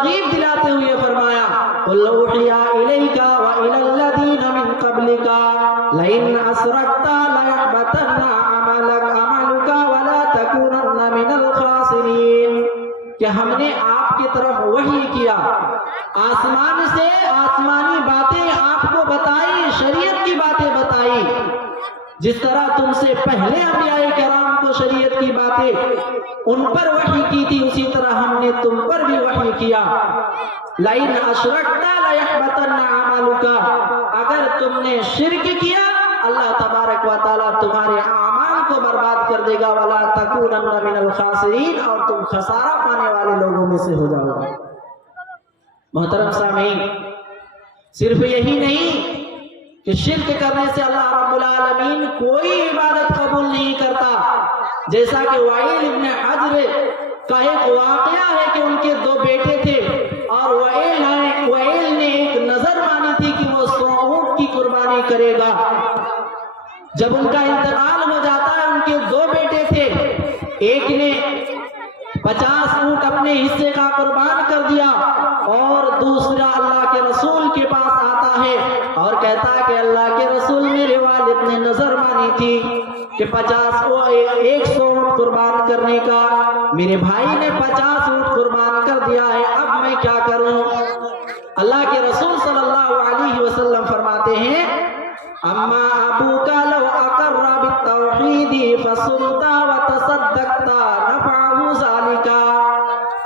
ترغیب دلاتے ہوئے فرمایا قل اوحی الیک والی الذین من قبلک لئن اشرکت لیحبطن عملک ولا تکونن من الخاسرین، کہ ہم نے آپ کی طرف وحی کیا، آسمان سے آسمانی باتیں آپ کو بتائی، شریعت کی باتیں بتائی، جس طرح تم سے پہلے انبیاء کرام کو شریعت کی باتیں ان پر وحی کی تھی، اسی طرح ہم نے تم پر بھی وحی کیا۔ لئن اشرکت لیحبطن عملک، اگر تم نے شرک کیا اللہ تبارک و تعالیٰ تمہارے اعمال کو برباد کر دے گا، ولا تکونن من الخاسرین، اور تم خسارہ پانے والے لوگوں میں سے ہو جاؤ گے۔ محترم سامعین، صرف یہی نہیں کہ شرک کرنے سے اللہ رب العالمین کوئی عبادت قبول نہیں کرتا، جیسا کہ وائل ابن حجر کا ایک واقعہ ہے کہ ان کے دو بیٹے تھے اور وائل نے ایک نظر مانی تھی کہ وہ 100 اونٹ کی قربانی کرے گا۔ جب ان کا انتقال ہو جاتا ہے، ان کے دو بیٹے تھے، ایک نے 50 اونٹ اپنے حصے کا قربان کر دیا اور دوسرا اللہ کے رسول کے پاس آتا ہے اور کہتا ہے کہ اللہ کے رسول، میرے والد نے نظر مانی تھی کہ 100 اونٹ قربان کرنے کا، میرے بھائی نے 50 اونٹ قربان کر دیا ہے، اب میں کیا کروں؟ اللہ کے رسول صلی اللہ علیہ وسلم فرماتے ہیں اما ابوک لو اقر بالتوحید فصمت وتصدقت نفعه ذلك،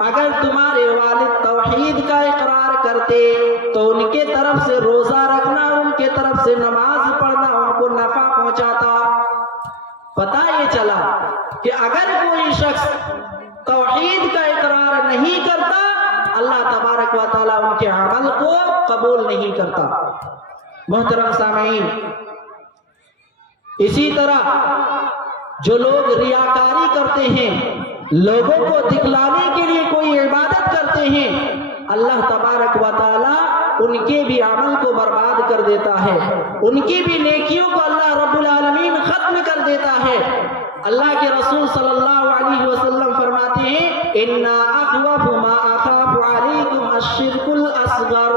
اگر تمہارے والد توحید کا اقرار کرتے تو ان کے طرف سے روزہ رکھنا، ان کے طرف سے نماز پڑھنا ان کو نفع پہنچاتا۔ پتہ یہ چلا کہ اگر کوئی شخص توحید کا اقرار نہیں کرتا اللہ تبارک و تعالیٰ ان کے عمل کو قبول نہیں کرتا۔ محترم سامعین، اسی طرح جو لوگ ریاکاری کرتے ہیں، لوگوں کو دکھلانے کے لیے کوئی عبادت کرتے ہیں، اللہ تبارک و تعالیٰ ان کے بھی عمل کو برباد کر دیتا ہے، ان کی بھی نیکیوں کو اللہ رب العالمین ختم کر دیتا ہے۔ اللہ کے رسول صلی اللہ علیہ وسلم فرماتے ہیں اِنَّا أَخْوَفُ مَا أَخَافُ عَلَيْكُمْ الشِّرْكُ الْأَصْغَرُ،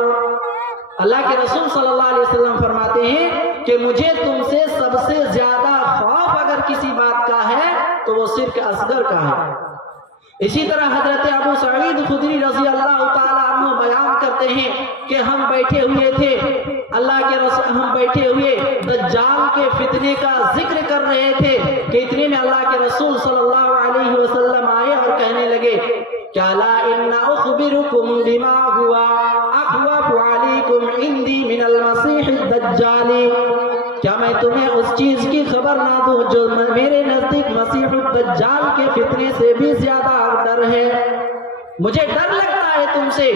اللہ کے رسول صلی اللہ علیہ وسلم فرماتے ہیں کہ مجھے تم سے سب سے زیادہ خوف اگر کسی بات کا ہے تو وہ شرک اصغر کا ہے۔ اسی طرح حضرت ابو سعید خدری رضی اللہ تعالیٰ عنہ بیان کرتے ہیں کہ ہم بیٹھے ہوئے تھے، اللہ کے رسول ہم بیٹھے ہوئے دجال کے فتنے کا ذکر کر رہے تھے کہ اتنے میں اللہ کے رسول صلی اللہ علیہ وسلم آئے اور کہنے لگے کیا لا ان اخبرکم بما ہوا اخوف علیکم عندی من المسیح الدجال، کیا میں تمہیں اس چیز کی خبر نہ دوں جو میرے نزدیک مسیح الدجال کے فتنے سے بھی زیادہ ڈر ہے؟ مجھے ڈر لگتا ہے تم سے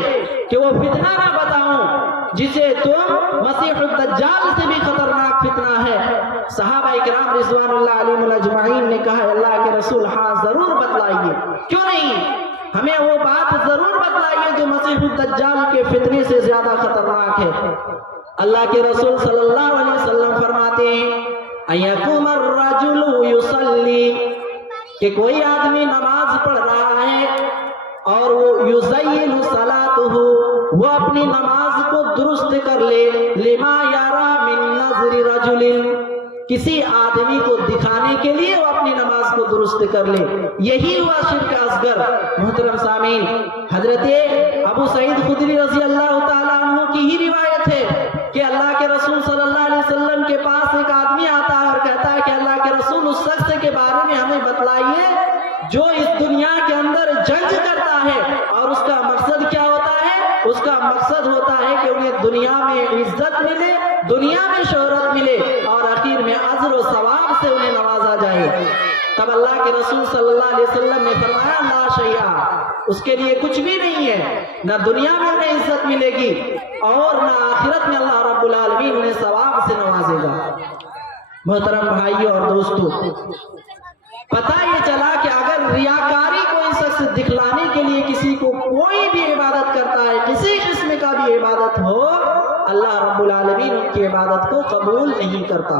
کہ وہ فتنہ نہ بتاؤں جسے تم مسیح الدجال سے بھی خطرناک فتنہ ہے۔ صحابہ کرام رضوان اللہ علیہم اجمعین نے کہا اللہ کے رسول ہاں ضرور بتلائیے، کیوں نہیں، ہمیں وہ بات ضرور بتلائیے جو مسیح الدجال کے فتنے سے زیادہ خطرناک ہے۔ اللہ کے رسول صلی اللہ علیہ وسلم فرماتے ہیں اَيَقُومَ الرَّجُلُ يُصَلِّي، کہ کوئی آدمی نماز پڑھ رہا ہے اور وہ یزین صلاتہ، وہ اپنی نماز کو درست کر لے، لما یرا من نظر رجل، کسی آدمی کو دکھانے کے لیے وہ اپنی نماز کو درست کر لے، یہی ہوا شرک اصغر۔ محترم سامعین، حضرت ابو سعید خدری رضی اللہ تعالیٰ عنہ کی ہی روایت ہے کہ اللہ کے رسول صلی اللہ علیہ وسلم کے پاس ایک آدمی آتا ہے اور کہتا ہے کہ اللہ کے رسول اس شخص کے بارے میں ہمیں بتلائیے جو اس دنیا کے اندر جنگ کرتا ہے اور اس کا مقصد کیا ہوتا ہے؟ اس کا مقصد ہوتا ہے کہ انہیں دنیا میں عزت ملے، دنیا میں شہرت ملے اور آخر میں اجر و ثواب سے انہیں نوازا جائے۔ تب اللہ کے رسول صلی اللہ علیہ وسلم نے فرمایا لا شیء، اس کے لیے کچھ بھی نہیں ہے، نہ دنیا میں انہیں عزت ملے گی اور نہ آخرت میں اللہ رب العالمین انہیں ثواب سے نوازے گا۔ محترم بھائیوں اور دوستوں، پتہ یہ چلا کہ اگر ریاکاری کوئی شخص دکھلانے کے لیے کسی کو کوئی بھی عبادت کرتا ہے، کسی قسم کا بھی عبادت ہو، اللہ رب العالمین ان کی عبادت کو قبول نہیں کرتا۔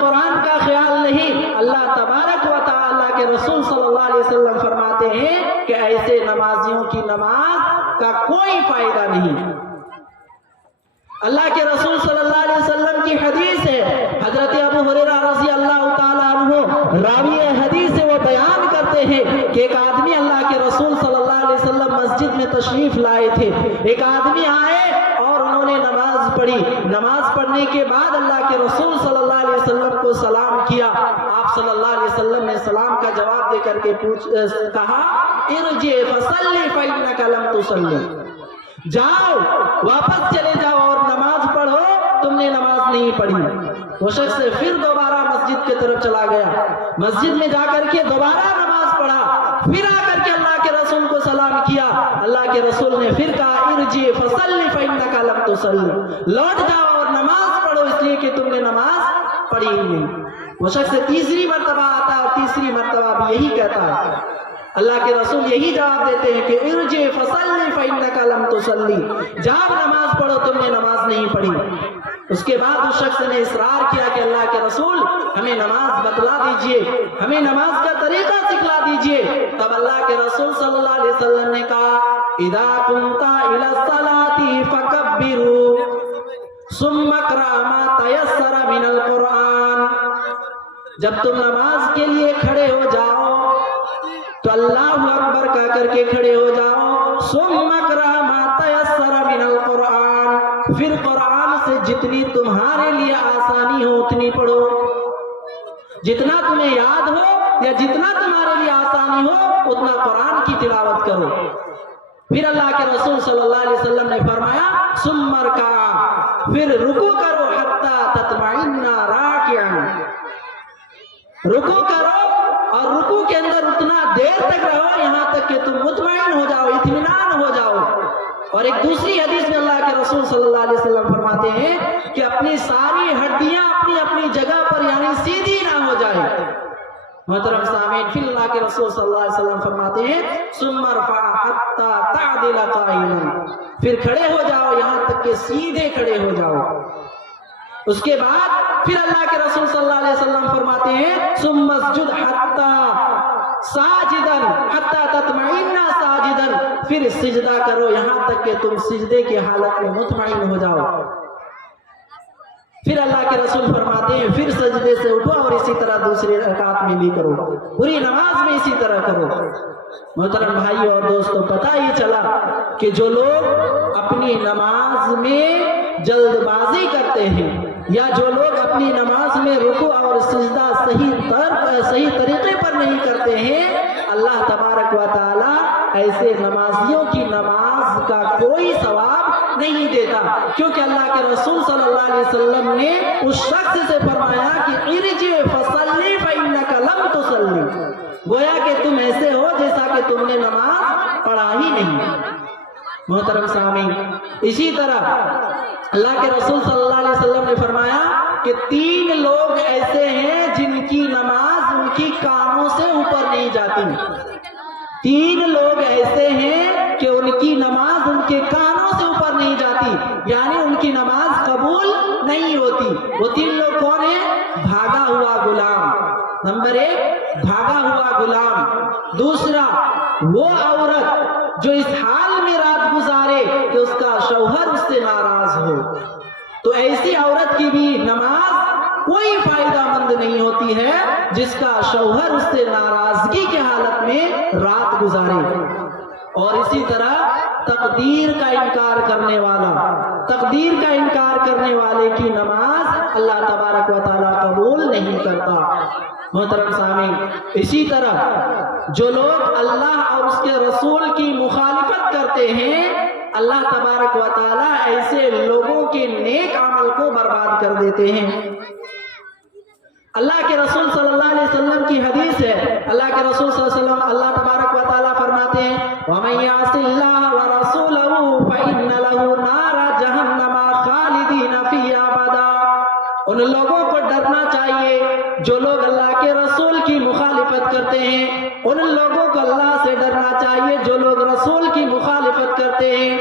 قرآن کا خیال نہیں، اللہ تبارک و تعالیٰ کے رسول صلی اللہ علیہ وسلم فرماتے ہیں کہ ایسے نمازیوں کی نماز کا کوئی فائدہ نہیں۔ اللہ کے رسول صلی اللہ علیہ وسلم کی حدیث ہے، حضرت ابو ہریرہ رضی اللہ تعالیٰ عنہ راوی حدیث سے وہ بیان کرتے ہیں کہ ایک آدمی اللہ کے رسول صلی اللہ علیہ وسلم مسجد میں تشریف لائے تھے۔ ایک آدمی آئے اور انہوں نے نماز پڑھی، نماز پڑھنے کے بعد اللہ کے رسول صلی اللہ علیہ وسلم کو سلام کیا۔ آپ صلی اللہ علیہ وسلم نے سلام کا جواب دے کر کے کہا ارجع فصلی فإنک لم تصلی، جاؤ واپس چلے جاؤ اور نماز پڑھو، تم نے نماز نہیں پڑھی۔ وہ شخص پھر دوبارہ مسجد کی طرف چلا گیا، مسجد میں جا کر کے دوبارہ نماز پڑھا، پھر آ کر کے اللہ کے رسول کو سلام کیا۔ اللہ کے رسول نے پھر کہا ارجع فصلی فإنک لم تصلی، لوٹ جاؤ اور نماز پڑھو اس لیے کہ تم نے نماز پڑھی ہی نہیں۔ وہ شخص تیسری مرتبہ آتا ہے اور تیسری مرتبہ بھی یہی کہتا ہے۔ اللہ کے رسول یہی جواب دیتے ہیں کہ ارجع فصلی فإنک لم تصلی، جاؤ نماز پڑھو، تم نے نماز نہیں پڑھی۔ اس کے بعد اس شخص نے اصرار کیا کہ اللہ کے رسول ہمیں نماز بتلا دیجئے، ہمیں نماز کا طریقہ سکھلا دیجئے۔ تب اللہ کے رسول صلی اللہ علیہ وسلم نے کہا اذا قمت الى الصلاة فکبروا ثم اقرأ ما تيسر من القرآن، جب تم نماز کے لیے کھڑے ہو جاؤ تو اللہ اکبر کہہ کر کے کھڑے ہو جاؤ، ثم اقرأ ما تيسر من القرآن، پھر قرآن سے جتنی تمہارے لیے آسانی ہو اتنی پڑھو، جتنا تمہیں یاد ہو یا جتنا تمہارے لیے آسانی ہو اتنا قرآن کی تلاوت کرو۔ پھر اللہ کے رسول صلی اللہ علیہ وسلم نے فرمایا ثم ارکع، پھر رکوع کرو حتی تطمئن راکعا، رکوع کرو اور رکوع کے اندر اتنا دیر تک رہو یہاں تک کہ تم مطمئن ہو جاؤ، اطمینان ہو جاؤ۔ اور ایک دوسری حدیث میں اللہ کے رسول صلی اللہ علیہ وسلم فرماتے ہیں کہ اپنی ساری ہڈیاں اپنی اپنی جگہ پر یعنی سیدھی نہ ہو جائے۔ محترم سامعین، پھر اللہ کے رسول صلی اللہ علیہ وسلم فرماتے ہیں ثم ارفع حتی تعدل قائما، پھر کھڑے ہو جاؤ یہاں تک کہ سیدھے کھڑے ہو جاؤ۔ اس کے بعد پھر اللہ کے رسول صلی اللہ علیہ وسلم فرماتے ہیں ثم اسجد حتی ساجدا حتی تطمئن ساجدا، پھر سجدہ کرو یہاں تک کہ تم سجدے کی حالت میں مطمئن ہو جاؤ۔ پھر اللہ کے رسول فرماتے ہیں پھر سجدے سے اٹھو اور اسی طرح دوسری رکعت میں بھی کرو، پوری نماز میں اسی طرح کرو۔ محترم بھائی اور دوستو، پتہ ہی چلا کہ جو لوگ اپنی نماز میں جلد بازی کرتے ہیں یا جو لوگ اپنی نماز میں رکوع اور سجدہ صحیح طریقے پر نہیں کرتے ہیں، اللہ تبارک و تعالی ایسے نمازیوں کی نماز کا کوئی ثواب نہیں دیتا، کیونکہ اللہ کے رسول صلی اللہ علیہ وسلم نے اس شخص سے فرمایا کہ ارجع فصلی فإنک لم تصلی، گویا کہ تم ایسے ہو جیسا کہ تم نے نماز پڑھا ہی نہیں۔ محترم سامعین، اسی طرح اللہ کے رسول صلی اللہ علیہ وسلم نے فرمایا کہ 3 لوگ ایسے ہیں جن کی نماز ان کی کانوں سے اوپر نہیں جاتی۔ 3 لوگ ایسے ہیں کہ ان کی نماز ان کے کانوں سے اوپر نہیں جاتی، یعنی ان کی نماز قبول نہیں ہوتی۔ وہ 3 لوگ کون ہیں؟ بھاگا ہوا غلام، نمبر 1 بھاگا ہوا غلام، دوسرا وہ عورت جو اس حال میں رات گزارے کہ اس کا شوہر اس سے ناراض ہو، تو ایسی عورت کی بھی نماز کوئی فائدہ مند نہیں ہوتی ہے جس کا شوہر اس سے ناراضگی کی حالت میں رات گزارے۔ اور اسی طرح تقدیر کا انکار کرنے والے کی نماز اللہ تبارک و تعالیٰ قبول نہیں کرتا۔ محترم سامعین، اسی طرح جو لوگ اللہ اور اس کے رسول کی مخالفت کرتے ہیں، اللہ تبارک و تعالیٰ ایسے لوگوں کے نیک عمل کو برباد کر دیتے ہیں۔ اللہ کے رسول صلی اللہ علیہ وسلم کی حدیث ہے، اللہ کے رسول صلی اللہ علیہ وسلم اللہ تبارک و تعالیٰ فرماتے ہیں وَمَن يَعْصِ اللَّهَ وَرَسُولَهُ فَإِنَّ لَهُ نَارَ جَهَنَّمَ خَالِدِينَ فِيهَا أَبَدًا۔ ان لوگوں کو ڈرنا چاہیے جو لوگ اللہ کے رسول کی مخالفت کرتے ہیں، ان لوگوں کو اللہ سے ڈرنا چاہیے جو لوگ رسول کی مخالفت کرتے ہیں۔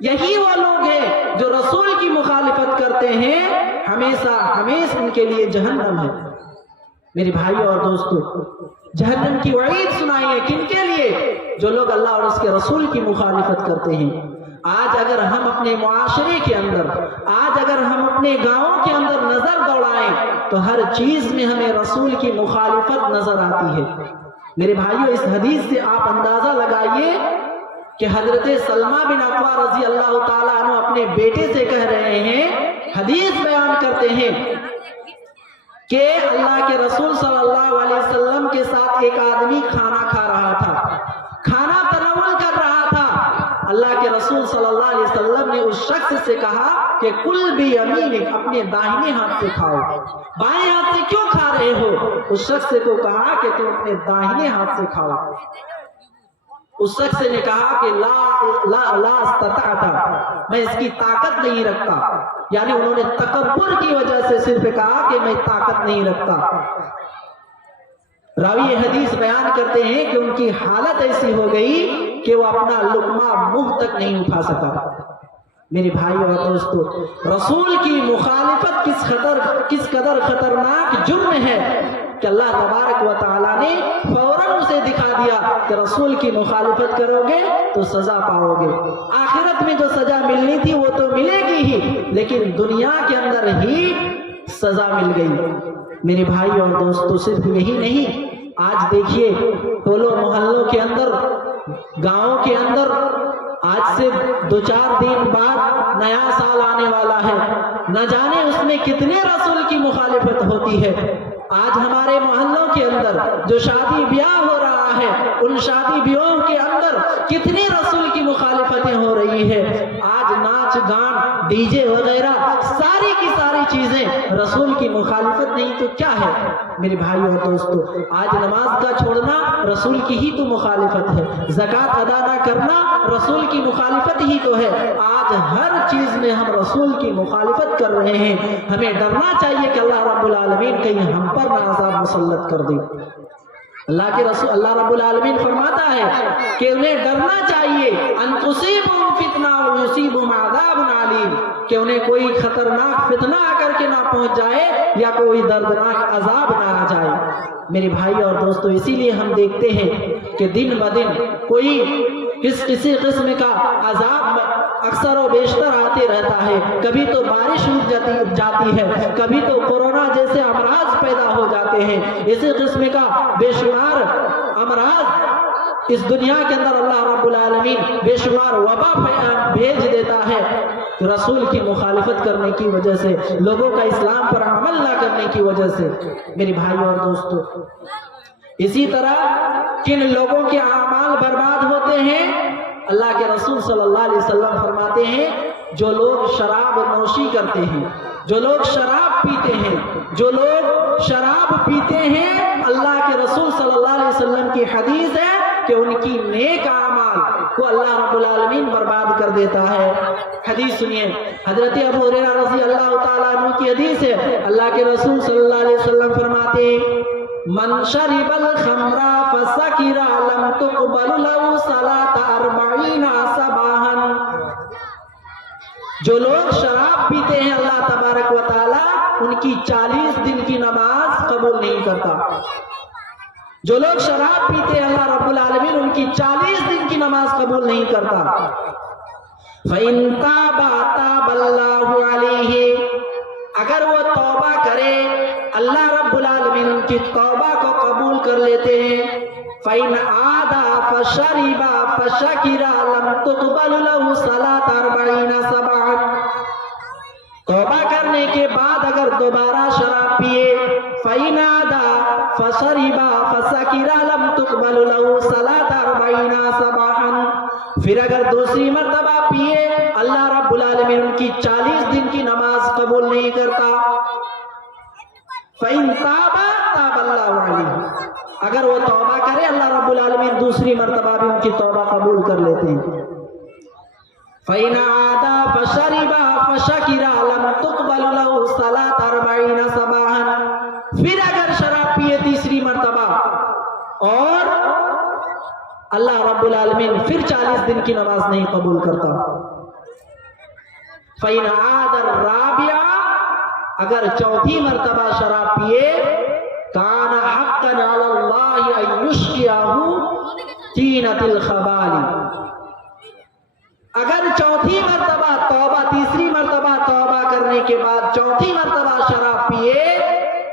یہی وہ لوگ ہیں جو رسول کی مخالفت کرتے ہیں، ہمیشہ ہمیشہ ان کے لیے جہنم ہے۔ میرے بھائیوں اور دوستو، جہنم کی وعید سنائی ہے کن کے لیے؟ جو لوگ اللہ اور اس کے رسول کی مخالفت کرتے ہیں۔ آج اگر ہم اپنے معاشرے کے اندر، آج اگر ہم اپنے گاؤں کے اندر نظر دوڑائیں تو ہر چیز میں ہمیں رسول کی مخالفت نظر آتی ہے۔ میرے بھائیوں، اس حدیث سے آپ اندازہ لگائیے کہ حضرت سلمہ بن اکوع رضی اللہ تعالیٰ عنہ اپنے بیٹے سے کہہ رہے ہیں، حدیث بیان کرتے ہیں کہ اللہ کے رسول صلی اللہ علیہ وسلم کے ساتھ ایک آدمی کھانا کھا رہا تھا، کھانا تناول کر رہا تھا۔ اللہ کے رسول صلی اللہ علیہ وسلم نے اس شخص سے کہا کہ کل بیمینک، اپنے داہنے ہاتھ سے کھاؤ۔ بائیں ہاتھ سے کیوں کھا رہے ہو؟ اس شخص کو کہا کہ تم اپنے داہنے ہاتھ سے کھاؤ۔ اس شخص نے کہا کہ لا استطعت، میں اس کی طاقت نہیں رکھتا، یعنی انہوں نے تکبر کی وجہ سے صرف کہا کہ میں طاقت نہیں رکھتا۔ راوی حدیث بیان کرتے ہیں کہ ان کی حالت ایسی ہو گئی کہ وہ اپنا لقمہ منہ تک نہیں اٹھا سکا۔ میرے بھائیو اور دوستو، رسول کی مخالفت کس قدر خطرناک جرم ہے کہ اللہ تبارک و تعالیٰ نے فوراً اسے دکھا دیا کہ رسول کی مخالفت کرو گے تو سزا پاؤ گے۔ آخرت میں جو سزا ملنی تھی وہ تو ملے گی ہی، لیکن دنیا کے اندر ہی سزا مل گئی۔ میرے بھائی اور دوستو، صرف یہی نہیں، آج دیکھیے ٹولوں محلوں کے اندر، گاؤں کے اندر، آج سے 2-4 دن بعد نیا سال آنے والا ہے، نہ جانے اس میں کتنے رسول کی مخالفت ہوتی ہے۔ آج ہمارے محلوں کے اندر جو شادی بیاہ ہو رہا ہے، ان شادی بیاہوں کے اندر کتنی رسول کی مخالفتیں ہو رہی ہے۔ آج ناچ گان، ڈی جے وغیرہ ساری کی ساری چیزیں رسول کی مخالفت نہیں تو کیا ہے؟ میرے بھائیو اور دوستو، آج نماز کا چھوڑنا رسول کی ہی تو مخالفت ہے، زکوٰۃ ادا نہ کرنا رسول کی مخالفت ہی تو ہے۔ آج ہر چیز میں ہم رسول کی مخالفت کر رہے ہیں۔ ہمیں ڈرنا چاہیے کہ اللہ رب العالمین کہیں ہم پر نہ عذاب مسلط کر دے۔ اللہ کے رسول، اللہ رب العالمین فرماتا ہے کہ انہیں ڈرنا چاہیے ان تصیبہم فتنہ ویصیبہم عذاب علیم، کہ انہیں کوئی خطرناک فتنہ آ کر کے نہ پہنچ جائے یا کوئی دردناک عذاب نہ آ جائے۔ میرے بھائی اور دوستو، اسی لیے ہم دیکھتے ہیں کہ دن بدن کوئی کسی قسم کا عذاب اکثر و بیشتر آتے رہتا ہے۔ کبھی تو بارش رک جاتی ہے، کبھی تو کورونا جیسے امراض پیدا ہو جاتے ہیں۔ اسی قسم کا بے شمار امراض اس دنیا کے اندر اللہ رب العالمین بے شمار وبا بھیج دیتا ہے، رسول کی مخالفت کرنے کی وجہ سے، لوگوں کا اسلام پر عمل نہ کرنے کی وجہ سے۔ میری بھائیوں اور دوستو، اسی طرح کن لوگوں کے اعمال برباد ہوتے ہیں؟ اللہ کے رسول صلی اللہ علیہ وسلم فرماتے ہیں جو لوگ شراب نوشی کرتے ہیں، جو لوگ شراب پیتے ہیں، جو لوگ شراب پیتے ہیں، اللہ کے رسول صلی اللہ علیہ وسلم کی حدیث ہے کہ ان کی نیک اعمال کو اللہ رب العالمین برباد کر دیتا ہے۔ حدیث سنیے، حضرت ابو ہریرہ رضی اللہ تعالیٰ عنہ کی حدیث ہے، اللہ کے رسول صلی اللہ علیہ وسلم فرماتے ہیں من شرب الخمر فسکر لم تقبل له صلاة 40 صباحا، جو لوگ شراب پیتے ہیں اللہ تبارک و تعالیٰ ان کی 40 دن کی نماز قبول نہیں کرتا۔ جو لوگ شراب پیتے ہیں اللہ رب العالمین ان کی 40 دن کی نماز قبول نہیں کرتا۔ فَإِن تَابَ تَابَ اللَّهُ عَلَيْهِ، اگر وہ توبہ کرے اللہ رب العالمین ان کی توبہ کو قبول کر لیتے ہیں۔ فَإِنْ عَادَ فَشَرِبَ فَشَكِرَ لَمْ تُقْبَلْ لَهُ صَلَاةُ 40 صباحا، توبہ کرنے کے بعد اگر دوبارہ شراب پیے، فَإِنْ عَادَ فَشَرِبَ فَشَكِرَ لَمْ تُقْبَلْ لَهُ صَلَاةُ 40 صباحا، پھر اگر دوسری مرتبہ پیے اللہ رب العالمین ان کی 40 دن کی نماز قبول نہیں کرتا۔ فَإِن تَابَ تَابَ اللَّهُ عَلَيْهِ، اگر وہ توبہ کرے اللہ رب العالمین دوسری مرتبہ بھی ان کی توبہ قبول کر لیتے ہیں۔ فَإِنْ عَادَ فَشَرِبَ فَشَكِرَ لَمْ تُقْبَلْ لَهُ صَلَاةُ 40 صباحا، پھر اگر شراب پیے تیسری مرتبہ اور اللہ رب العالمین پھر 40 دن کی نماز نہیں قبول کرتا۔ فَإِنْ عَادَ الرَّابِعَ، اگر چوتھی مرتبہ شراب پیے کان حقا علی اللہ ان یشقیہ طینۃ الخبال، اگر چوتھی مرتبہ توبہ، تیسری مرتبہ توبہ کرنے کے بعد چوتھی مرتبہ شراب پیے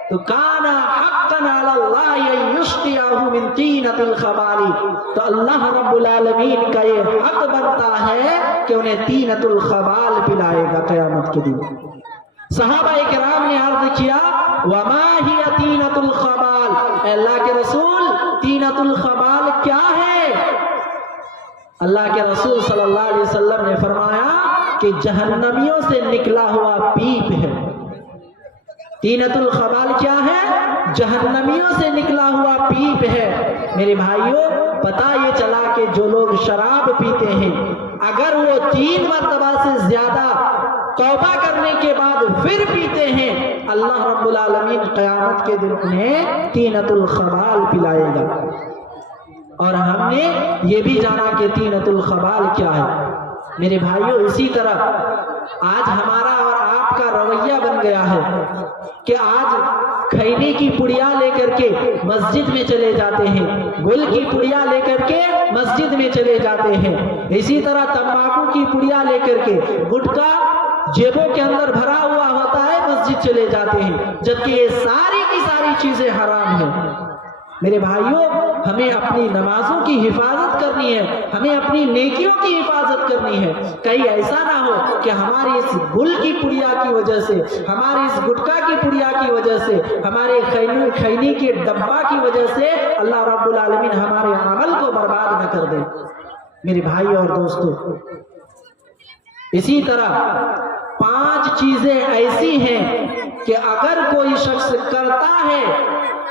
تو کان حقا علی اللہ ان یشقیہ من طینۃ الخبال، تو اللہ رب العالمین کا یہ حق بنتا ہے کہ انہیں طینۃ الخبال پلائے گا قیامت کے دن۔ صحابہ کرام نے عرض کیا وما ہی طینۃ الخبال، اے اللہ کے رسول طینۃ الخبال کیا ہے؟ اللہ کے رسول صلی اللہ علیہ وسلم نے فرمایا کہ جہنمیوں سے نکلا ہوا پیپ ہے۔ طینۃ الخبال کیا ہے؟ جہنمیوں سے نکلا ہوا پیپ ہے۔ میرے بھائیوں، پتہ یہ چلا کہ جو لوگ شراب پیتے ہیں اگر وہ 3 مرتبہ سے زیادہ توبہ کرنے کے بعد پھر پیتے ہیں، اللہ رب العالمین قیامت کے دن انہیں طینۃ الخبال پلائے گا۔ اور ہم نے یہ بھی جانا کہ طینۃ الخبال کیا ہے۔ میرے بھائیوں، اسی طرح آج ہمارا اور آپ کا رویہ بن گیا ہے کہ آج کھینے کی پڑیا لے کر کے مسجد میں چلے جاتے ہیں، گل کی پڑیا لے کر کے مسجد میں چلے جاتے ہیں، اسی طرح تمباکو کی پڑیا لے کر کے، گٹکا جیبوں کے اندر بھرا ہوا ہوتا ہے، مسجد چلے جاتے ہیں، جبکہ یہ ساری کی ساری چیزیں حرام ہیں۔ میرے بھائیوں، ہمیں اپنی نمازوں کی حفاظت کرنی ہے، ہمیں اپنی نیکیوں کی حفاظت کرنی ہے۔ کہیں ایسا نہ ہو کہ ہماری اس گل کی پڑیا کی وجہ سے، ہماری اس گٹکا کی پڑیا کی وجہ سے، ہمارے کھینے کے ڈبہ کی وجہ سے اللہ رب العالمین ہمارے عمل کو برباد نہ کر دے۔ میرے بھائی اور دوستو، اسی طرح 5 چیزیں ایسی ہیں کہ اگر کوئی شخص کرتا ہے،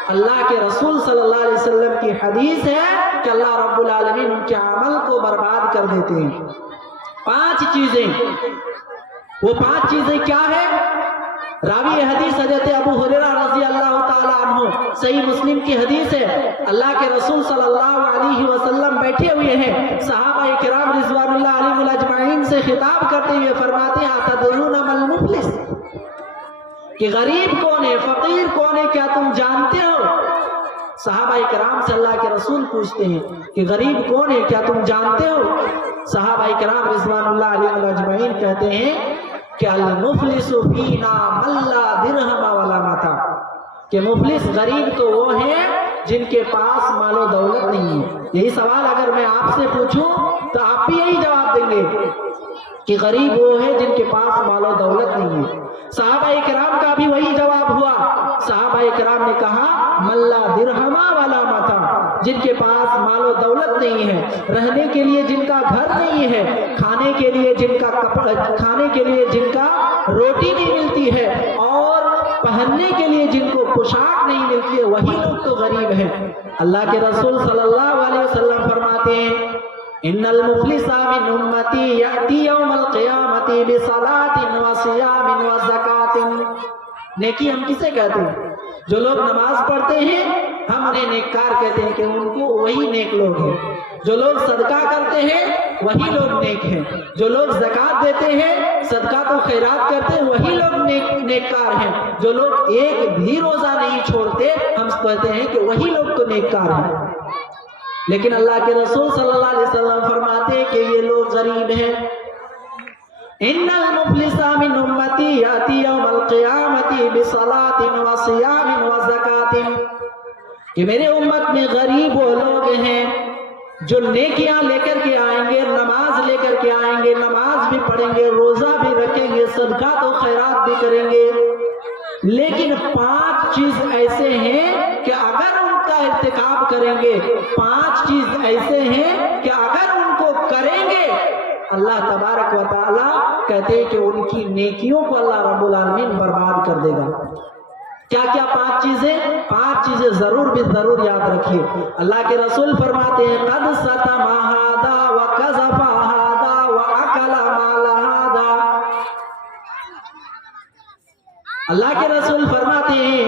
اللہ کے رسول صلی اللہ علیہ وسلم کی حدیث ہے کہ اللہ رب العالمین ان کے عمل کو برباد کر دیتے ہیں۔ 5 چیزیں، وہ 5 چیزیں کیا ہے؟ راوی حدیث حضرت ابو ہریرہ رضی اللہ تعالی عنہ، صحیح مسلم کی حدیث ہے، اللہ کے رسول صلی اللہ علیہ وسلم بیٹھے ہوئے ہیں، صحابہ کرام رضوان اللہ علیہم اجمعین سے خطاب کرتے ہوئے فرماتے ہیں اتدرون ما المفلس، کہ غریب کون ہے، فقیر کون ہے، کیا تم جانتے ہو؟ صحابہ کرام سے اللہ کے رسول پوچھتے ہیں کہ غریب کون ہے، کیا تم جانتے ہو؟ صحابہ کرام رضوان اللہ علیہم اجمعین کہتے ہیں کہ المفلس فینا من لا درہم ولا متاع، کہ مفلس غریب تو وہ ہیں جن کے پاس مال و دولت نہیں ہے۔ یہی سوال اگر میں آپ سے پوچھوں تو آپ بھی یہی جواب دیں گے کہ غریب وہ ہے جن کے پاس مال و دولت نہیں ہے۔ صحابہ کرام کا بھی وہی جواب ہوا، صحابہ کرام نے کہا من لا درہم ولا متاع، جن کے پاس مال و دولت نہیں ہے، رہنے کے لیے جن کا گھر نہیں ہے، کھانے کے لیے جن کا روٹی نہیں ملتی ہے، اور پہننے کے لیے جن کو پوشاک نہیں ملتی ہے، وہی لوگ تو غریب ہیں۔ اللہ کے رسول صلی اللہ علیہ وسلم فرماتے ہیں ان المفلس من امتی یأتی یوم القیامت بصلاۃ وصیام وزکاۃ، نیکی ہم کسے کہتے ہیں؟ جو لوگ نماز پڑھتے ہیں ہم انہیں نیککار کہتے ہیں کہ ان کو وہی نیک لوگ ہیں۔ جو لوگ صدقہ کرتے ہیں وہی لوگ نیک ہیں۔ جو لوگ زکوٰۃ دیتے ہیں، صدقات و خیرات کرتے ہیں، وہی لوگ نیککار ہیں۔ جو لوگ ایک بھی روزہ نہیں چھوڑتے ہم کہتے ہیں کہ وہی لوگ تو نیککار ہیں۔ لیکن اللہ کے رسول صلی اللہ علیہ وسلم فرماتے ہیں کہ یہ لوگ غریب ہیں۔ ان المفلس من امتی یاتی یوم القیامت بصلاۃ وصیام وزکاۃ، کہ میرے امت میں غریب وہ لوگ ہیں جو نیکیاں لے کر کے آئیں گے، نماز لے کر کے آئیں گے، نماز بھی پڑھیں گے، روزہ بھی رکھیں گے، صدقات و خیرات بھی کریں گے، لیکن 5 چیز ایسے ہیں کہ اگر ان کا ارتکاب کریں گے، 5 چیز ایسے ہیں کہ اگر ان کو کریں گے اللہ تبارک و تعالی کہتے ہیں کہ ان کی نیکیوں کو اللہ رب العالمین برباد کر دے گا۔ کیا کیا 5 چیزیں؟ 5 چیزیں ضرور بھی ضرور یاد رکھیے۔ اللہ کے رسول فرماتے ہیں قد ستم ھذا وقذف ھذا واکل مال ھذا، اللہ کے رسول فرماتے ہیں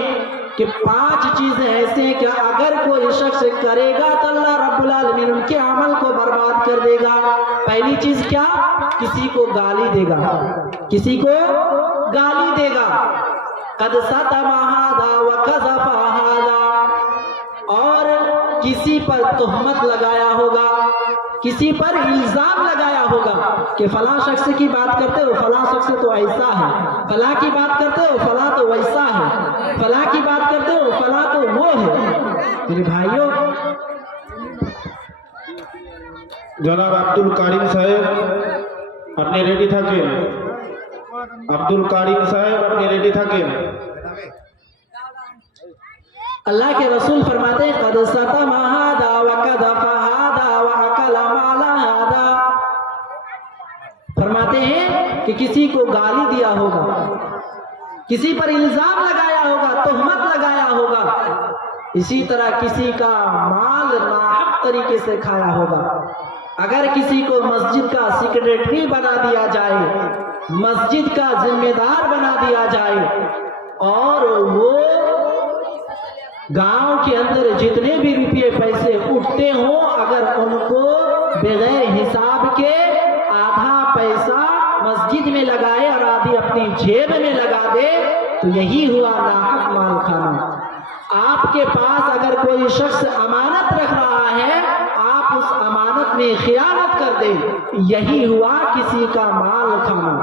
کہ 5 چیزیں ایسے ہیں کہ اگر کوئی شخص کرے گا تو اللہ رب العالمین ان کے عمل کو برباد کر دے گا۔ پہلی چیز کیا؟ کسی کو گالی دے گا، کسی کو گالی دے گا۔ قد ستم هذا وقذف هذا، اور کسی پر تہمت لگایا ہوگا، کسی پر الزام لگایا ہوگا کہ فلاں شخص کی بات کرتے ہو فلاں شخص تو ایسا ہے، فلاں کی بات کرتے ہو فلاں تو ویسا ہے، فلاں کی بات کرتے ہو فلاں تو وہ ہے۔ میرے بھائیوں، জনাব আব্দুল কারিম সাহেব আপনি রেডি থাকেন। আব্দুল কারিম সাহেব আপনি রেডি থাকেন। اللہ کے رسول فرماتے ہیں قد ستم هذا وقذف هذا واكل مال هذا، فرماتے ہیں کہ کسی کو گالی دیا ہوگا، کسی پر الزام لگایا ہوگا، تہمت لگایا ہوگا، اسی طرح کسی کا مال ناحق طریقے سے کھایا ہوگا۔ اگر کسی کو مسجد کا سیکریٹری بنا دیا جائے، مسجد کا ذمہ دار بنا دیا جائے، اور وہ گاؤں کے اندر جتنے بھی روپے پیسے اٹھتے ہوں اگر ان کو بغیر حساب کے آدھا پیسہ مسجد میں لگائے اور آدھی اپنی جیب میں لگا دے تو یہی ہوا ناحق مال کھانا۔ آپ کے پاس اگر کوئی شخص امانت رکھ رہا ہے، آپ اس امانت میں خیانت کر دیں، یہی ہوا کسی کا مال کھانا۔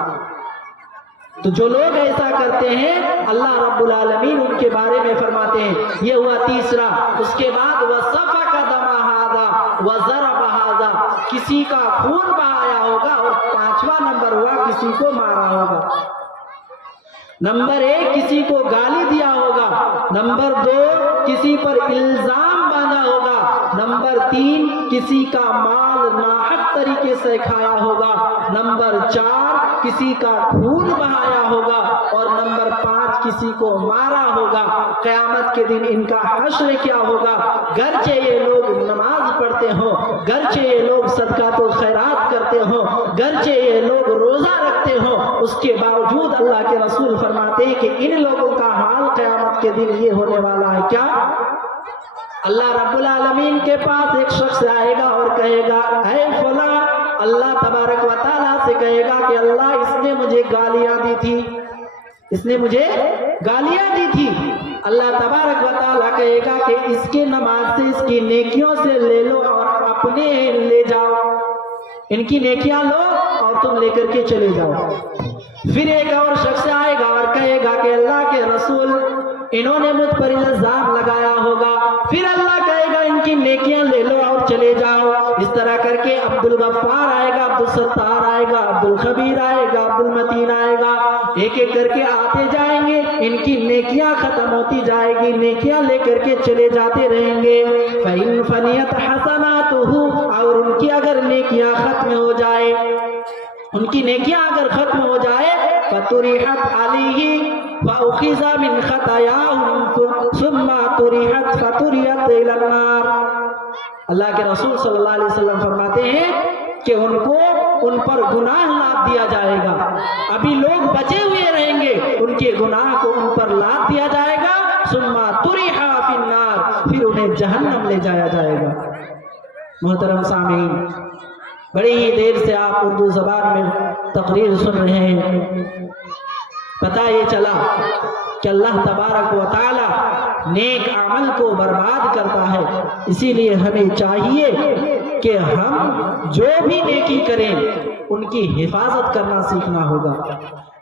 تو جو لوگ ایسا کرتے ہیں اللہ رب العالمین ان کے بارے میں فرماتے ہیں، یہ ہوا تیسرا۔ اس کے بعد وَسَفَكَ دَمَ هَذَا وَضَرَبَ هَذَا، کسی کا خون بہایا ہوگا، اور پانچواں نمبر ہوا کسی کو مارا ہوگا۔ نمبر 1 کسی کو گالی دیا ہوگا، نمبر 2 کسی پر الزام باندھا ہوگا، نمبر 3 کسی کا مال ناحق طریقے سے کھایا ہوگا، نمبر 4 کسی کا خون بہایا ہوگا، اور نمبر 5 کسی کو مارا ہوگا۔ قیامت کے دن ان کا حشر کیا ہوگا؟ گرچہ یہ لوگ نماز پڑھتے ہوں، گرچہ یہ لوگ صدقات و خیرات کرتے ہوں، گرچہ یہ لوگ روزہ رکھتے ہوں، اس کے باوجود اللہ کے رسول فرماتے ہیں کہ ان لوگوں کا حال قیامت کے دن یہ ہونے والا ہے کیا؟ اللہ رب العالمین کے پاس ایک شخص آئے گا اور کہے گا اے فلاں، اللہ تبارک و تعالیٰ سے کہے گا کہ اللہ اس نے مجھے گالیاں دی تھی، اس نے مجھے گالیاں دی تھی۔ اللہ تبارک و تعالیٰ کہے گا کہ اس کے نماز سے، اس کی نیکیوں سے لے لو اور اپنے لے جاؤ، ان کی نیکیاں لو اور تم لے کر کے چلے جاؤ۔ پھر ایک اور شخص آئے گا اور کہے گا کہ اللہ کے رسول انہوں نے مجھ پر الزام لگایا ہوگا، پھر اللہ کہے گا ان کی نیکیاں لے لو اور چلے جاؤ۔ اس طرح کر کے عبدالغفار آئے گا، عبدالستار آئے گا، عبدالخبیر آئے گا، عبدالمتین آئے گا، ایک ایک کر کے آتے جائیں گے، ان کی نیکیاں ختم ہوتی جائے گی، نیکیاں لے کر کے چلے جاتے رہیں گے۔ فَإِن فَنِيَتْ حَسَنَاتُهُ، اور ان کی اگر نیکیاں ختم ہو جائے، ان کی نیکیاں اگر ختم ہو جائے فَطُرِحَتْ عَلَيْهِ فَأُخِذَ مِنْ خَطَايَاهُمْ ثُمَّ طُرِحَتْ فَطُرِحَتْ إِلَى النَّارِ۔ اللہ کے رسول صلی اللہ علیہ وسلم فرماتے ہیں کہ ان کو ان پر گناہ لاد دیا جائے گا، ابھی لوگ بچے ہوئے رہیں گے، ان کے گناہ کو ان پر لاد دیا جائے گا، ثُمَّ طُرِحَ فِي النَّارِ، پھر انہیں جہنم لے جایا جائے گا۔ محترم سامعین، بڑی ہی دیر سے آپ اردو زبان میں تقریر سن رہے ہیں، پتہ یہ چلا کہ اللہ تبارک و تعالی نیک عمل کو برباد کرتا ہے، اسی لیے ہمیں چاہیے کہ ہم جو بھی نیکی کریں ان کی حفاظت کرنا سیکھنا ہوگا۔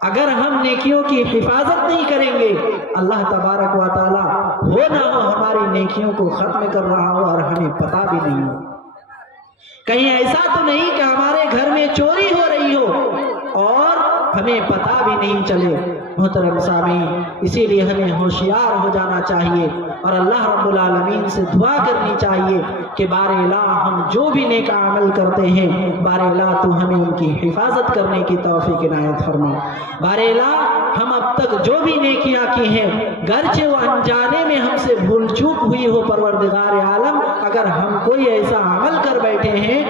اگر ہم نیکیوں کی حفاظت نہیں کریں گے، اللہ تبارک و تعالی ہو نہ ہو ہماری نیکیوں کو ختم کر رہا ہو اور ہمیں پتہ بھی نہیں ہو۔ کہیں ایسا تو نہیں کہ ہمارے گھر میں چوری ہو رہی ہو اور ہمیں پتہ بھی نہیں چلے۔ محترم سامعین، اسی لیے ہمیں ہوشیار ہو جانا چاہیے اور اللہ رب العالمین سے دعا کرنی چاہیے کہ بار الہ ہم جو بھی نیک عمل کرتے ہیں، بار الہ تو ہمیں ان کی حفاظت کرنے کی توفیق عنایت فرما۔ بار الہ ہم اب تک جو بھی نیکیاں کی ہیں، گرچہ وہ انجانے میں ہم سے بھول چوک ہوئی ہو، پروردگار عالم اگر ہم کوئی ایسا عمل کر بیٹھے ہیں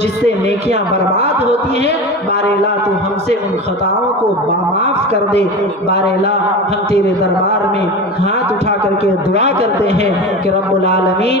جس سے نیکیاں برباد ہوتی ہیں، بار الہ تو ہم سے ان خطاؤں کو معاف کر دے۔ بار الہ ہم تیرے دربار میں ہاتھ اٹھا کر کے دعا کرتے ہیں کہ رب العالمین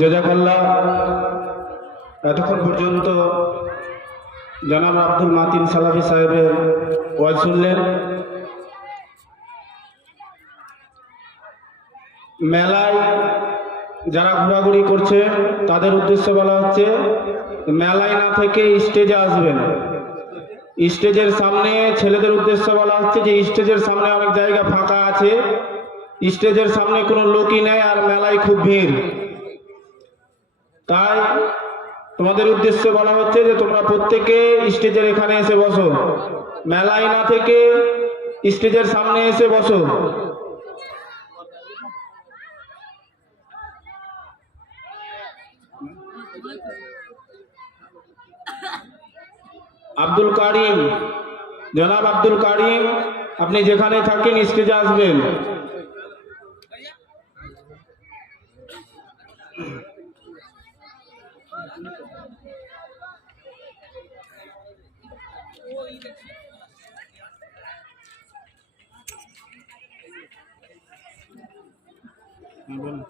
জাযাকাল্লাহ। এতক্ষণ পর্যন্ত জনাব আব্দুল মাতিন সালাফি সাহেবের ওয়াজ শুনলেন। মেলায় যারা ঘোরাঘুরি করছে তাদের উদ্দেশ্যে বলা হচ্ছে, মেলায় না থেকে স্টেজে আসবেন। স্টেজের সামনে ছেলেদের উদ্দেশ্যে বলা হচ্ছে যে স্টেজের সামনে অনেক জায়গা ফাঁকা আছে, স্টেজের সামনে কোনো লোকই নেই আর মেলায় খুব ভিড়, তাই তোমাদের উদ্দেশ্যে বলা হচ্ছে যে তোমরা প্রত্যেকে স্টেজের এখানে এসে বসো, মেলায় না থেকে স্টেজের সামনে এসে বসো। আব্দুল কারিম, জনাব আব্দুল কারিম, আপনি যেখানে থাকেন স্টেজে আসবেন। বলুন।